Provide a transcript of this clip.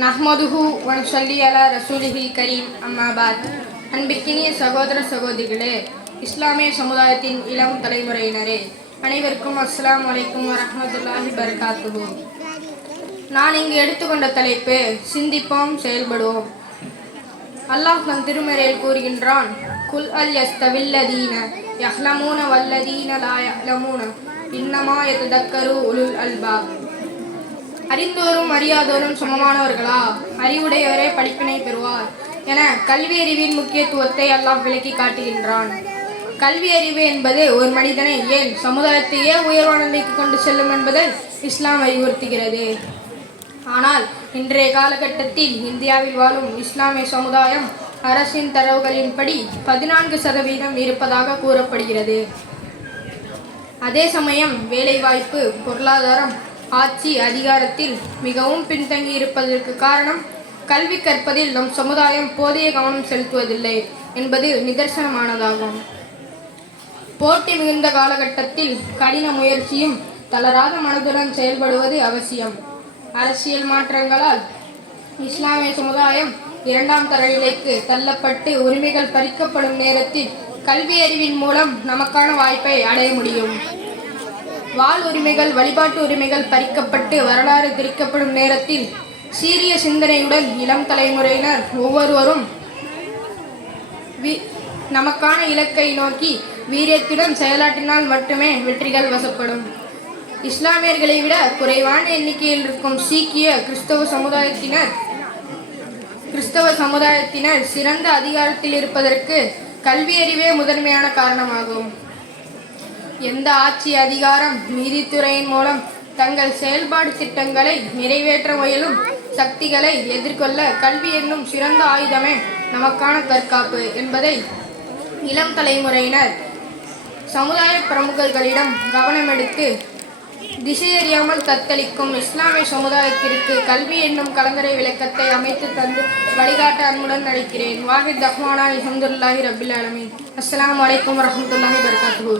நஹ்மதுஹு வனுசல்லி அலா ரசூலிஹில் கரீம் அம்மாபாத். அன்பிற்கினிய சகோதர சகோதரிகளே, இஸ்லாமிய சமுதாயத்தின் இளம் தலைமுறையினரே, அனைவருக்கும் அஸ்ஸலாமு அலைக்கும் வரஹ்மத்துல்லாஹி பரகாத்துஹு. நான் இங்கு எடுத்துக்கொண்ட தலைப்பு சிந்திப்போம் செயல்படுவோம். அல்லாஹ் தன் திருமறையில் கூறுகின்றான், குல் அல் யஸ்தவில்லதீன யஹ்லமூன வல்லதீன லா யஹ்லமூன இன்னமா யததக்கரு உலுல் அல்பாப். அறிந்தோரும் அறியாதோரும் சமமானவர்களா? அறிவுடையவரே படிப்பினை பெறுவார் என கல்வி அறிவின் முக்கியத்துவத்தை அல்லாஹ் விளக்கி காட்டுகின்றான். கல்வி அறிவு என்பது ஒரு மனிதனை ஏன் சமுதாயத்தையே உயர்வான நிலைக்கு கொண்டு செல்லும் என்பதை இஸ்லாம் அறிவுறுத்துகிறது. ஆனால் இன்றைய காலகட்டத்தில் இந்தியாவில் வாழும் இஸ்லாமிய சமுதாயம் அரசின் தரவுகளின்படி 14% இருப்பதாக கூறப்படுகிறது. அதே சமயம் வேலைவாய்ப்பு, பொருளாதாரம், ஆட்சி அதிகாரத்தில் மிகவும் பின்தங்கி இருப்பதற்கு காரணம் கல்வி கற்பதில் நம் சமுதாயம் போதிய கவனம் செலுத்துவதில்லை என்பது நிதர்சனமானதாகும். போட்டி மிகுந்த காலகட்டத்தில் கடின முயற்சியும் தளராத மனதுடன் செயல்படுவது அவசியம். அரசியல் மாற்றங்களால் இஸ்லாமிய சமுதாயம் 2ஆம் தர நிலைக்கு தள்ளப்பட்டு உரிமைகள் பறிக்கப்படும் நேரத்தில் கல்வி அறிவின் மூலம் நமக்கான வாய்ப்பை அடைய முடியும். வாழ் உரிமைகள், வழிபாட்டு உரிமைகள் பறிக்கப்பட்டு வரலாறு திரிக்கப்படும் நேரத்தில் சீரிய சிந்தனையுடன் இளம் தலைமுறையினர் ஒவ்வொருவரும் நமக்கான இலக்கை நோக்கி வீரியத்துடன் செயலாற்றினால் மட்டுமே வெற்றிகள் வசப்படும். இஸ்லாமியர்களை விட குறைவான எண்ணிக்கையில் இருக்கும் சீக்கிய கிறிஸ்தவ சமுதாயத்தினர் சிறந்த அதிகாரத்தில் இருப்பதற்கு கல்வி அறிவே முதன்மையான காரணமாகும். எந்த ஆட்சி அதிகாரம், நீதித்துறையின் மூலம் தங்கள் செயல்பாடு திட்டங்களை நிறைவேற்ற முயலும் சக்திகளை எதிர்கொள்ள கல்வி என்னும் சிறந்த ஆயுதமே நமக்கான தற்காப்பு என்பதை இளம் தலைமுறையினர் சமுதாய பிரமுகர்களிடம் கவனமெடுத்து திசையறியாமல் தத்தளிக்கும் இஸ்லாமிய சமுதாயத்திற்கு கல்வி என்னும் கலங்கரை விளக்கத்தை அமைத்து தந்து வழிகாட்ட அன்புடன் நடிக்கிறேன். வாஹித் தஹ்வானா அல்ஹம்துலில்லாஹி ரப்பில் ஆலமீன். அஸ்ஸலாமு அலைக்கும் வரஹ்மத்துல்லாஹி பரகாத்துஹு.